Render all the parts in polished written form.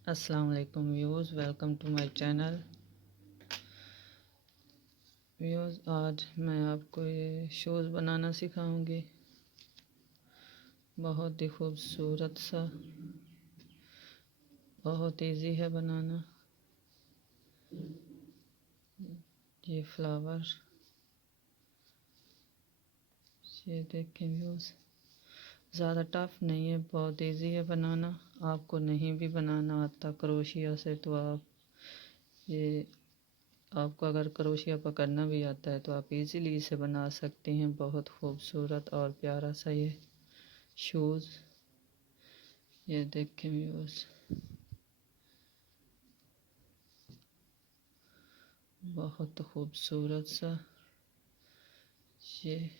अस्सलाम वालेकुम viewers, welcome to my channel. Viewers, आज मैं आपको ये शूज़ बनाना सिखाऊंगी। बहुत ही खूबसूरत सा, बहुत इजी है बनाना। ये फ्लावर, ये देखें व्यूअर्स, ज़्यादा टफ नहीं है, बहुत इजी है बनाना। आपको नहीं भी बनाना आता क्रोशिया से तो आपको अगर क्रोशिया पकड़ना भी आता है तो आप इजीली इसे बना सकते हैं। बहुत खूबसूरत और प्यारा सा ये शूज़, ये देखें व्यूअर्स, बहुत खूबसूरत सा ये।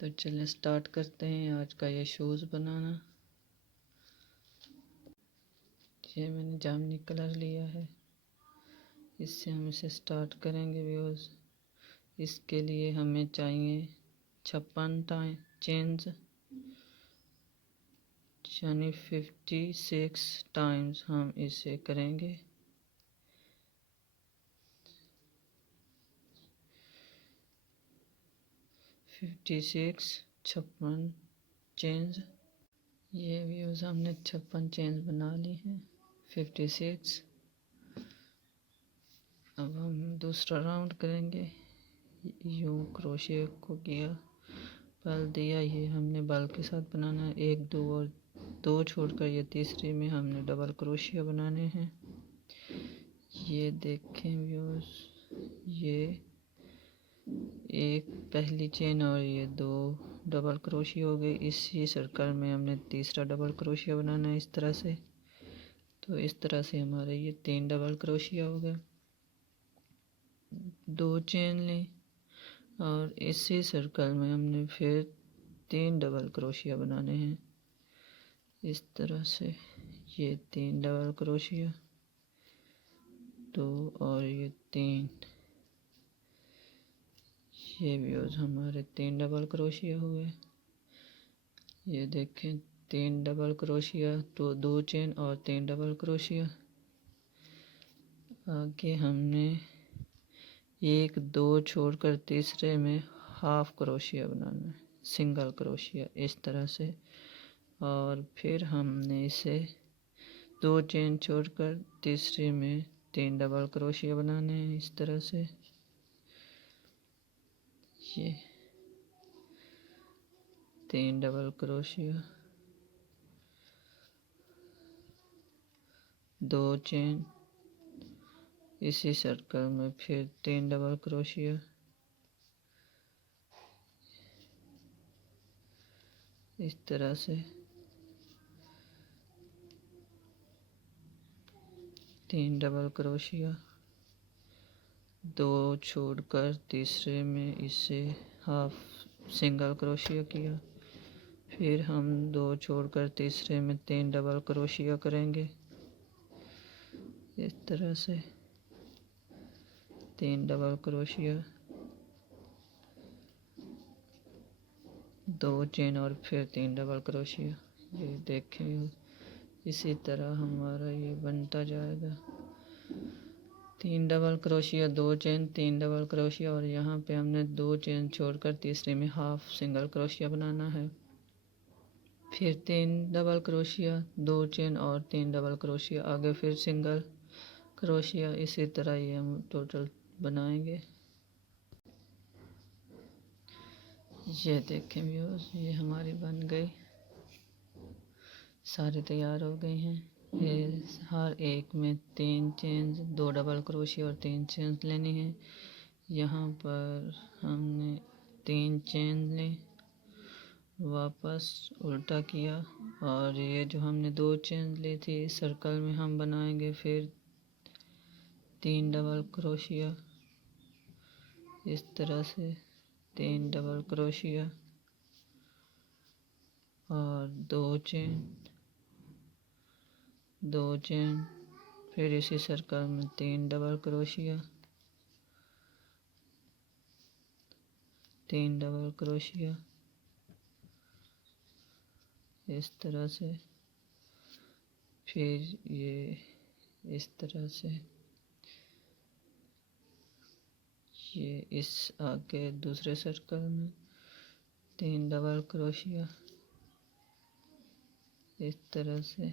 तो चलें स्टार्ट करते हैं आज का ये शूज़ बनाना। ये मैंने जामुनी कलर लिया है, इससे हम इसे स्टार्ट करेंगे व्यूअर्स। इसके लिए हमें चाहिए 56 चेन्स, यानी 56 टाइम्स हम इसे करेंगे। Fifty six 56 chains. ये व्यूअर्स, हमने 56 चेन्स बना ली हैं। 56। अब हम दूसरा राउंड करेंगे। यूँ क्रोशिया को किया, बल दिया, ये हमने बल के साथ बनाना है। 1 2 और 2 छोड़कर ये तीसरे में हमने डबल क्रोशिया बनाने हैं। ये देखें व्यूअर्स, ये एक पहली चेन और ये 2 डबल क्रोशिया हो गई। इसी सर्कल में हमने तीसरा डबल क्रोशिया बनाना है इस तरह से। तो इस तरह से हमारे ये 3 डबल क्रोशिया हो गए। 2 चेन लें और इसी सर्कल में हमने फिर 3 डबल क्रोशिया बनाने हैं इस तरह से। ये 3 डबल क्रोशिया, 2 और ये 3। ये व्यूअर्स, हमारे 3 डबल क्रोशिया हुए। ये देखें, 3 डबल क्रोशिया, तो 2 चेन और 3 डबल क्रोशिया। आगे हमने 1 2 छोड़कर तीसरे में हाफ क्रोशिया बनाना है, सिंगल क्रोशिया इस तरह से। और फिर हमने इसे 2 चेन छोड़कर तीसरे में 3 डबल क्रोशिया बनाने हैं इस तरह से। ये 3 डबल क्रोशिया, 2 चेन, इसी सर्कल में फिर 3 डबल क्रोशिया, इस तरह से। 3 डबल क्रोशिया, 2 छोड़कर तीसरे में इसे हाफ सिंगल क्रोशिया किया। फिर हम 2 छोड़कर तीसरे में 3 डबल क्रोशिया करेंगे इस तरह से। 3 डबल क्रोशिया, 2 चेन और फिर 3 डबल क्रोशिया। ये देखें, इसी तरह हमारा ये बनता जाएगा। 3 double crochet, 2 chain, 3 double crochet, और यहाँ पे हमने 2 चेन छोड़कर तीसरे में हाफ सिंगल क्रोशिया बनाना है। फिर 3 डबल क्रोशिया, 2 चेन और 3 डबल क्रोशिया, आगे फिर सिंगल क्रोशिया। इसी तरह ये हम टोटल बनाएंगे। ये देखें व्यूअर्स, ये हमारी बन गई, सारे तैयार हो गए हैं। ये हर एक में 3 चेन, 2 डबल क्रोशिया और 3 चेन लेनी है। यहाँ पर हमने 3 चेन लें, वापस उल्टा किया, और ये जो हमने 2 चेन ली थी सर्कल में हम बनाएंगे फिर 3 डबल क्रोशिया इस तरह से। 3 डबल क्रोशिया और 2 चेन, 2 चेन, फिर इसी सर्कल में 3 डबल क्रोशिया, 3 डबल क्रोशिया इस तरह से। फिर ये इस तरह से ये इस आगे दूसरे सर्कल में 3 डबल क्रोशिया, इस तरह से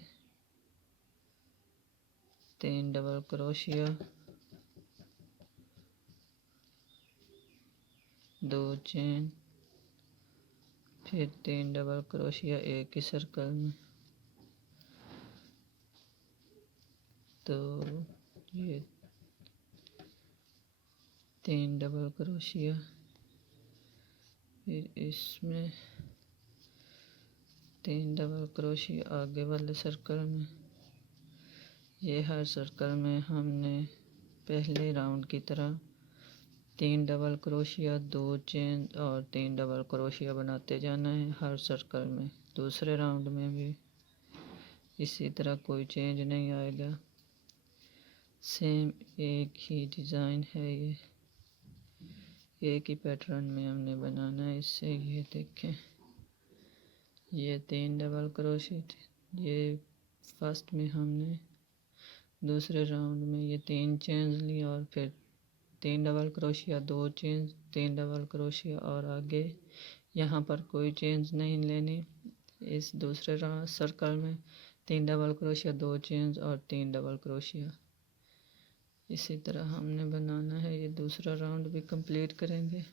3 डबल क्रोशिया, 2 चेन, फिर 3 डबल क्रोशिया एक ही सर्कल में। तो ये 3 डबल क्रोशिया, फिर इसमें 3 डबल क्रोशिया आगे वाले सर्कल में। ये हर सर्कल में हमने पहले राउंड की तरह 3 डबल क्रोशिया, 2 चेन और 3 डबल क्रोशिया बनाते जाना है हर सर्कल में। दूसरे राउंड में भी इसी तरह कोई चेंज नहीं आएगा, सेम एक ही डिज़ाइन है, ये एक ही पैटर्न में हमने बनाना है इससे। ये देखें, ये 3 डबल क्रोशिया, ये फर्स्ट में हमने दूसरे राउंड में ये 3 चेन्स ली और फिर 3 double crochet, 2 chains, 3 double crochet और आगे यहाँ पर कोई चेंज नहीं लेनी। इस दूसरे सर्कल में 3 डबल क्रोशिया, 2 चेन्स और 3 डबल क्रोशिया। इसी तरह हमने बनाना है। ये दूसरा राउंड भी कंप्लीट करेंगे।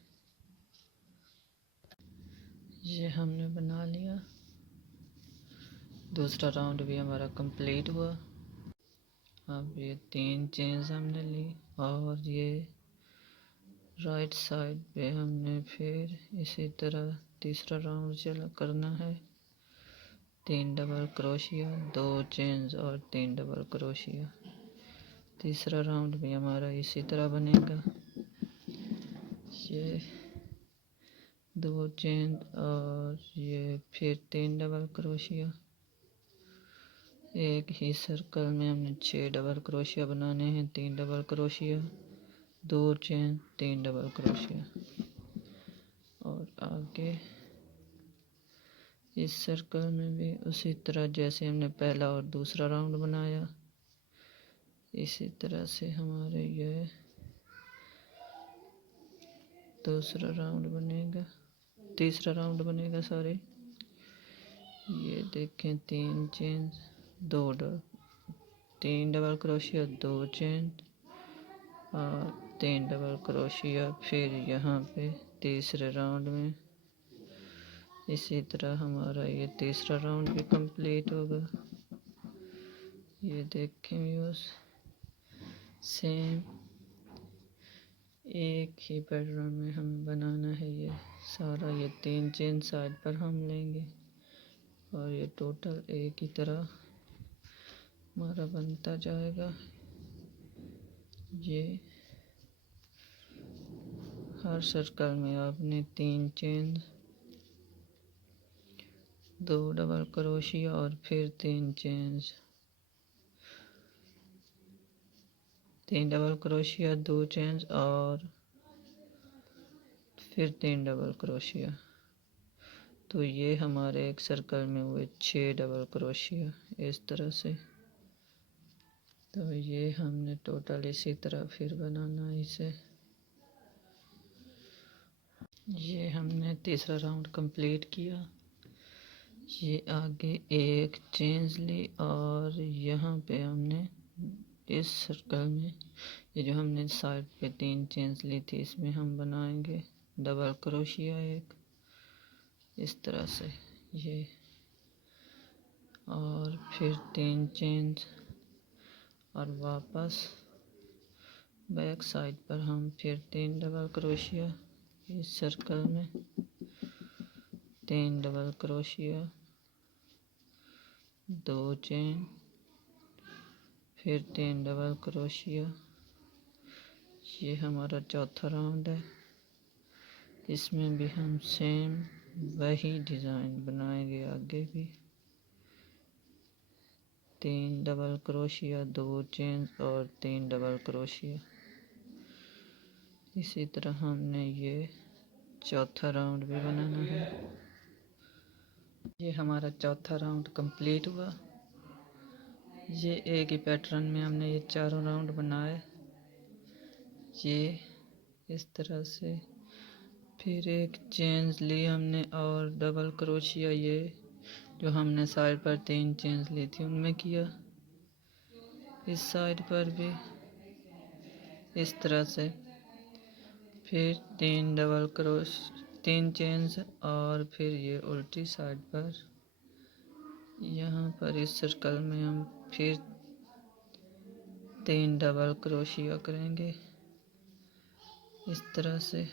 ये हमने बना लिया, दूसरा राउंड भी हमारा कंप्लीट हुआ। अब ये 3 चेन्स हमने ली और ये राइट साइड पे हमने फिर इसी तरह तीसरा राउंड चला करना है। 3 डबल क्रोशिया, 2 चेन्स और 3 डबल क्रोशिया। तीसरा राउंड भी हमारा इसी तरह बनेगा। ये 2 चेन और ये फिर 3 डबल क्रोशिया। एक ही सर्कल में हमने 6 डबल क्रोशिया बनाने हैं। 3 double crochet, 2 chain, 3 double crochet और आगे इस सर्कल में भी उसी तरह जैसे हमने पहला और दूसरा राउंड बनाया, इसी तरह से हमारे ये दूसरा राउंड बनेगा, तीसरा राउंड बनेगा सॉरी। ये देखें, 3 चेन, 3 डबल क्रोशिया, 2 चेन और 3 डबल क्रोशिया। फिर यहाँ पे तीसरे राउंड में इसी तरह हमारा ये तीसरा राउंड भी कंप्लीट होगा। ये देखें व्यूअर्स, सेम एक ही पैटर्न में हमें बनाना है ये सारा। ये 3 चेन साइड पर हम लेंगे और ये टोटल एक ही तरह हमारा बनता जाएगा। ये हर सर्कल में आपने 3 चेन, 2 डबल क्रोशिया और फिर 3 चेन्स, 3 डबल क्रोशिया, 2 चेन्स और फिर 3 डबल क्रोशिया। तो ये हमारे एक सर्कल में हुए 6 डबल क्रोशिया इस तरह से। तो ये हमने टोटल इसी तरह फिर बनाना है इसे। ये हमने तीसरा राउंड कंप्लीट किया। ये आगे एक चेंज ली और यहाँ पे हमने इस सर्कल में ये जो हमने साइड पे 3 चेंज ली थी, इसमें हम बनाएंगे डबल क्रोशिया एक इस तरह से ये, और फिर 3 चेंज और वापस बैक साइड पर हम फिर 3 डबल क्रोशिया इस सर्कल में, 3 डबल क्रोशिया, 2 चेन, फिर 3 डबल क्रोशिया। ये हमारा चौथा राउंड है। इसमें भी हम सेम वही डिज़ाइन बनाएंगे आगे भी। 3 डबल क्रोशिया, 2 चेन और 3 डबल क्रोशिया। इसी तरह हमने ये चौथा राउंड भी बनाना है। ये हमारा चौथा राउंड कंप्लीट हुआ। ये एक ही पैटर्न में हमने ये चारों राउंड बनाए, ये इस तरह से। फिर एक चेन्स ली हमने और डबल क्रोशिया, ये जो हमने साइड पर 3 चेन्स ली थी उनमें किया। इस साइड पर भी इस तरह से। फिर 3 चेन्स और फिर ये उल्टी साइड पर यहाँ पर इस सर्कल में हम फिर 3 डबल क्रोशिया करेंगे इस तरह से।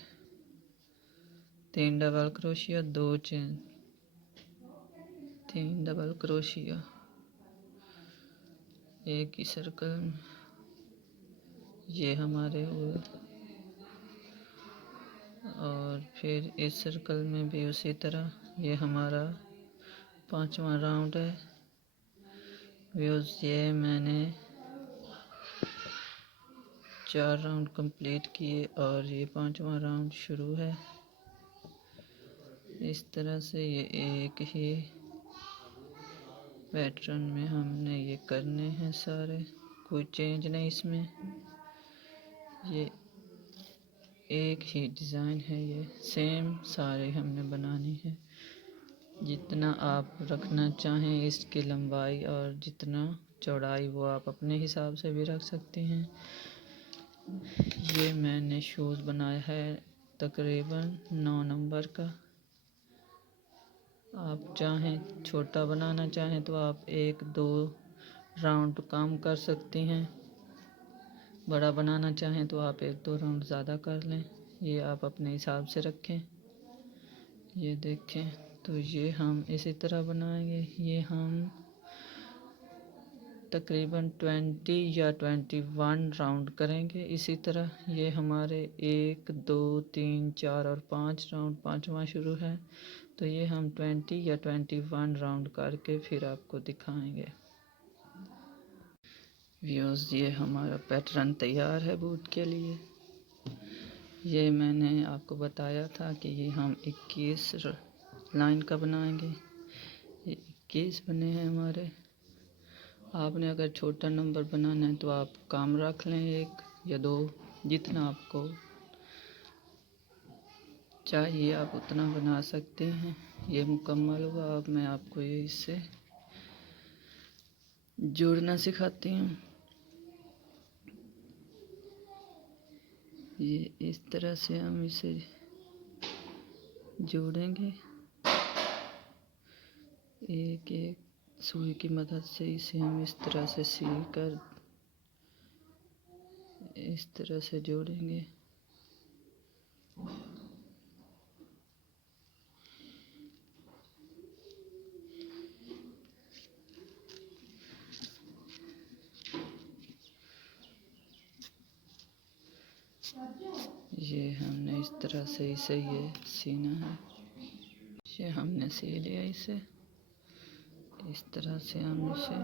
3 double crochet, 2 chain, 3 double crochet एक ही सर्कल में, ये हमारे हुए। और फिर इस सर्कल में भी उसी तरह, ये हमारा 5वां राउंड है। व्यूज़ ये मैंने 4 राउंड कंप्लीट किए और ये 5वां राउंड शुरू है। इस तरह से ये एक ही पैटर्न में हमने ये करने हैं सारे, कोई चेंज नहीं इसमें। ये एक ही डिज़ाइन है, ये सेम सारे हमने बनानी है। जितना आप रखना चाहें इसकी लंबाई और जितना चौड़ाई वो आप अपने हिसाब से भी रख सकते हैं। ये मैंने शूज़ बनाया है तकरीबन 9 नंबर का। आप चाहें छोटा बनाना चाहें तो आप 1-2 राउंड कम कर सकते हैं। बड़ा बनाना चाहें तो आप 1-2 राउंड ज़्यादा कर लें, ये आप अपने हिसाब से रखें। ये देखें, तो ये हम इसी तरह बनाएंगे। ये हम तकरीबन 20 या 21 राउंड करेंगे इसी तरह। ये हमारे 1, 2, 3, 4 और 5 राउंड, 5वां शुरू है। तो ये हम 20 या 21 राउंड करके फिर आपको दिखाएंगे। व्यूअर्स, ये हमारा पैटर्न तैयार है बूट के लिए। ये मैंने आपको बताया था कि ये हम 21 लाइन का बनाएंगे। ये 21 बने हैं हमारे। आपने अगर छोटा नंबर बनाना है तो आप कम रख लें, 1 या 2, जितना आपको चाहिए आप उतना बना सकते हैं। ये मुकम्मल हुआ। अब मैं आपको ये इससे जोड़ना सिखाती हूँ। ये इस तरह से हम इसे जोड़ेंगे, एक एक सुई की मदद से इसे हम इस तरह से सी कर इस तरह से जोड़ेंगे। ये हमने इस तरह से इसे ये सीना है। ये हमने सी लिया इसे। इस तरह से हम इसे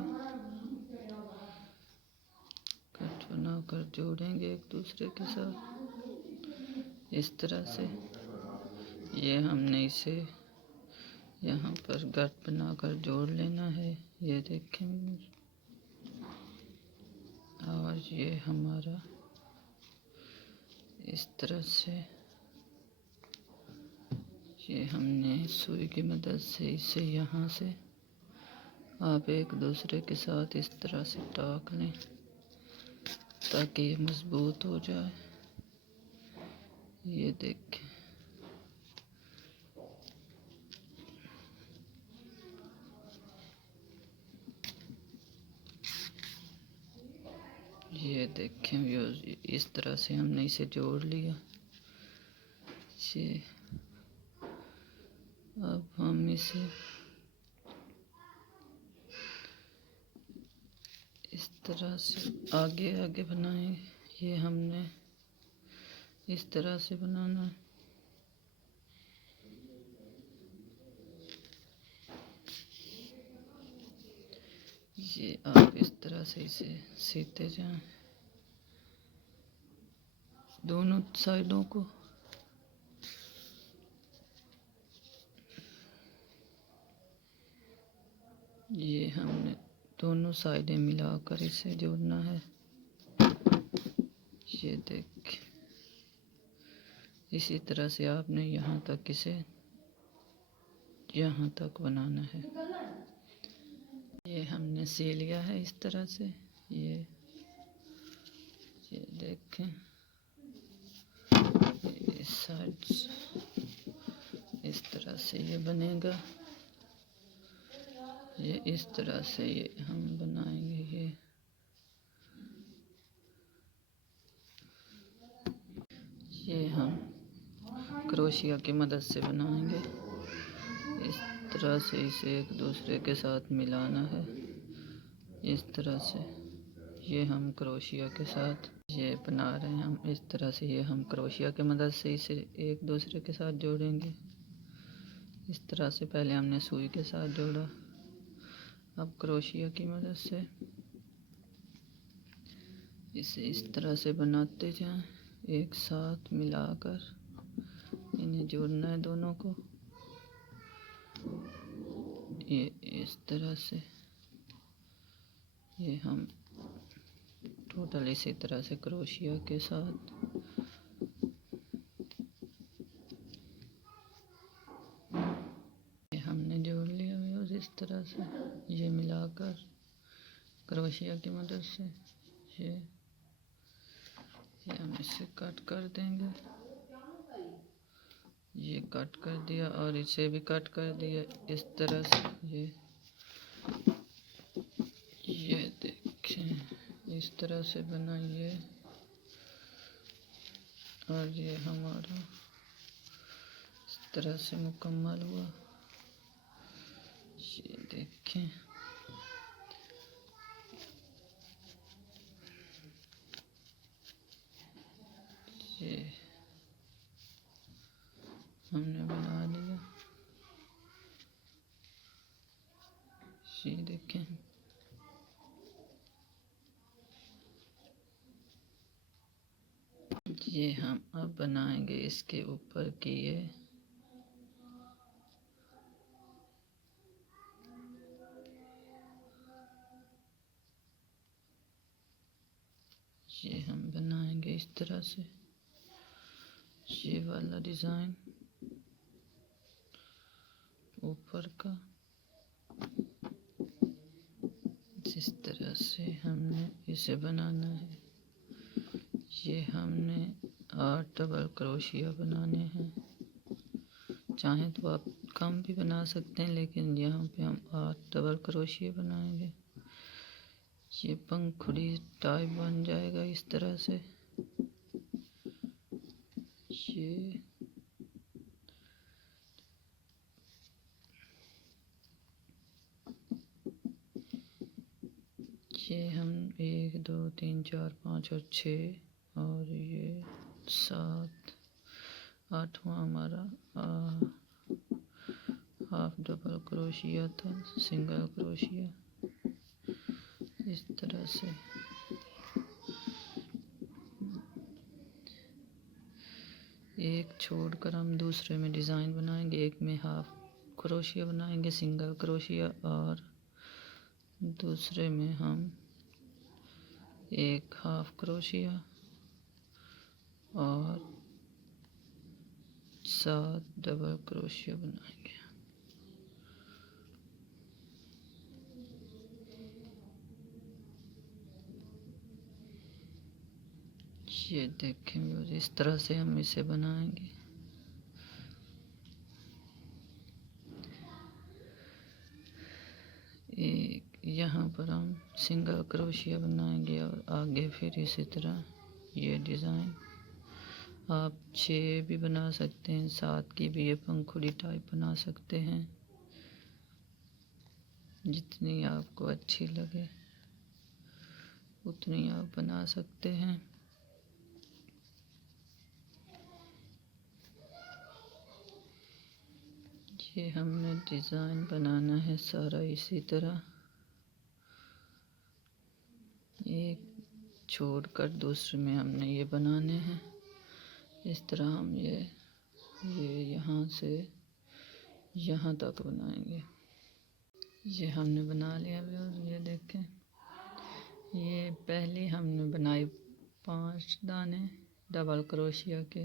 कट बनाकर जोड़ेंगे एक दूसरे के साथ इस तरह से। ये हमने इसे यहाँ पर गट बनाकर जोड़ लेना है, ये देखें। और ये हमारा इस तरह से ये हमने सुई की मदद से इसे यहाँ से आप एक दूसरे के साथ इस तरह से टाक लें ताकि ये मजबूत हो जाए। ये देखें, ये देखें व्यूअर्स, इस तरह से हमने इसे जोड़ लिया। ये अब हम इसे इस तरह से आगे आगे बनाएंगे। ये हमने इस तरह से बनाना है। ये आप इस तरह से इसे सीते जाएं दोनों साइडों को। ये हमने दोनों साइडें मिलाकर इसे जोड़ना है। ये देख, इसी तरह से आपने यहाँ तक इसे यहाँ तक बनाना है। ये हमने सी लिया है इस तरह से। ये देखें, इस साइड इस तरह से ये बनेगा। ये इस तरह से ये हम बनाएंगे। ये हम क्रोशिया की मदद से बनाएंगे। इस तरह से इसे एक दूसरे के साथ मिलाना है, इस तरह से। ये हम क्रोशिया के साथ ये बना रहे हैं हम इस तरह से। ये हम क्रोशिया की मदद से इसे एक दूसरे के साथ जोड़ेंगे इस तरह से। पहले हमने सुई के साथ जोड़ा, अब क्रोशिया की मदद से इसे इस तरह से बनाते जाएं, एक साथ मिलाकर इन्हें जोड़ना है दोनों को। ये इस तरह से ये हम टोटल इसी तरह से क्रोशिया के साथ ये हमने जोड़ लिया व्यूअर्स इस तरह से। ये मिलाकर क्रोशिया की मदद से ये हम इसे कट कर देंगे। ये कट कर दिया और इसे भी कट कर दिया इस तरह से। ये देखें, इस तरह से बनाइए। और ये हमारा इस तरह से मुकम्मल हुआ। ये देखें, ये हमने बना लिया। ये देखें, ये हम अब बनाएंगे इसके ऊपर की ये हम बनाएंगे इस तरह से। ये वाला डिज़ाइन ऊपर का इस तरह से हमने इसे बनाना है। ये हमने 8 डबल क्रोशिया बनाने हैं। चाहें तो आप कम भी बना सकते हैं, लेकिन यहाँ पे हम 8 डबल क्रोशिया बनाएंगे। ये पंखुड़ी टाइप बन जाएगा इस तरह से। ये हम 1 2 3 4 5 और 6 और ये 7 8वां हमारा हाफ डबल क्रोशिया था, सिंगल क्रोशिया इस तरह से। एक छोड़कर हम दूसरे में डिज़ाइन बनाएंगे। एक में हाफ क्रोशिया बनाएंगे, सिंगल क्रोशिया, और दूसरे में हम एक हाफ क्रोशिया और 7 डबल क्रोशिया बनाएंगे। ये देखें, इस तरह से हम इसे बनाएंगे। एक यहाँ पर हम सिंगल क्रोशिया बनाएंगे और आगे फिर इसी तरह ये डिज़ाइन आप 6 भी बना सकते हैं, 7 की भी ये पंखुड़ी टाइप बना सकते हैं, जितनी आपको अच्छी लगे उतनी आप बना सकते हैं। ये हमने डिज़ाइन बनाना है सारा इसी तरह, एक छोड़कर दूसरे में हमने ये बनाने हैं इस तरह। हम ये यहाँ से यहाँ तक बनाएंगे। ये हमने बना लिया और ये देखें। 5 दाने डबल क्रोशिया के,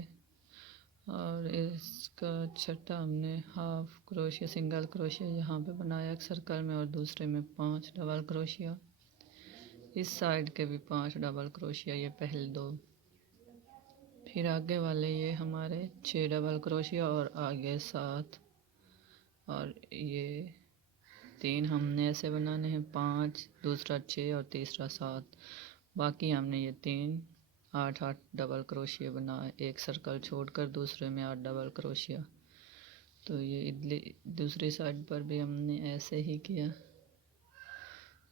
और इसका छठा हमने हाफ क्रोशिया सिंगल क्रोशिया यहाँ पे बनाया एक सर्कल में, और दूसरे में 5 डबल क्रोशिया। इस साइड के भी 5 डबल क्रोशिया, ये पहले 2। फिर आगे वाले ये हमारे 6 डबल क्रोशिया और आगे 7, और ये 3 हमने ऐसे बनाने हैं, 5, दूसरा 6 और तीसरा 7। बाकी हमने ये 3 8 डबल क्रोशिया बनाए, एक सर्कल छोड़कर दूसरे में 8 डबल क्रोशिया। तो ये दूसरी साइड पर भी हमने ऐसे ही किया।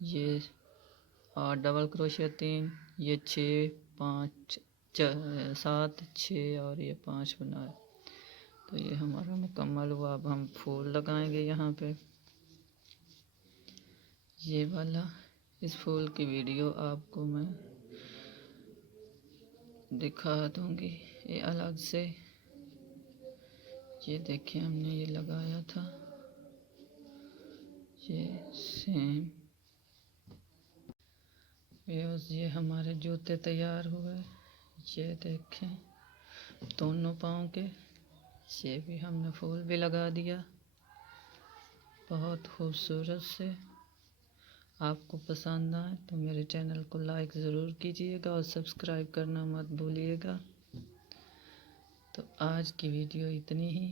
ये 8 डबल क्रोशिया 3, ये 6 5 7 6 और ये 5 बनाए। तो ये हमारा मुकम्मल हुआ। अब हम फूल लगाएंगे यहाँ पे। ये वाला इस फूल की वीडियो आपको मैं दिखा दूंगी ये अलग से। ये देखिए हमने ये लगाया था, ये सेम। ये हमारे जूते तैयार हुए, ये देखें दोनों पाँव के। ये भी हमने फूल भी लगा दिया बहुत खूबसूरत से। आपको पसंद आए तो मेरे चैनल को लाइक ज़रूर कीजिएगा और सब्सक्राइब करना मत भूलिएगा। तो आज की वीडियो इतनी ही।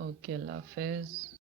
ओके, अल्लाह हाफ़िज़।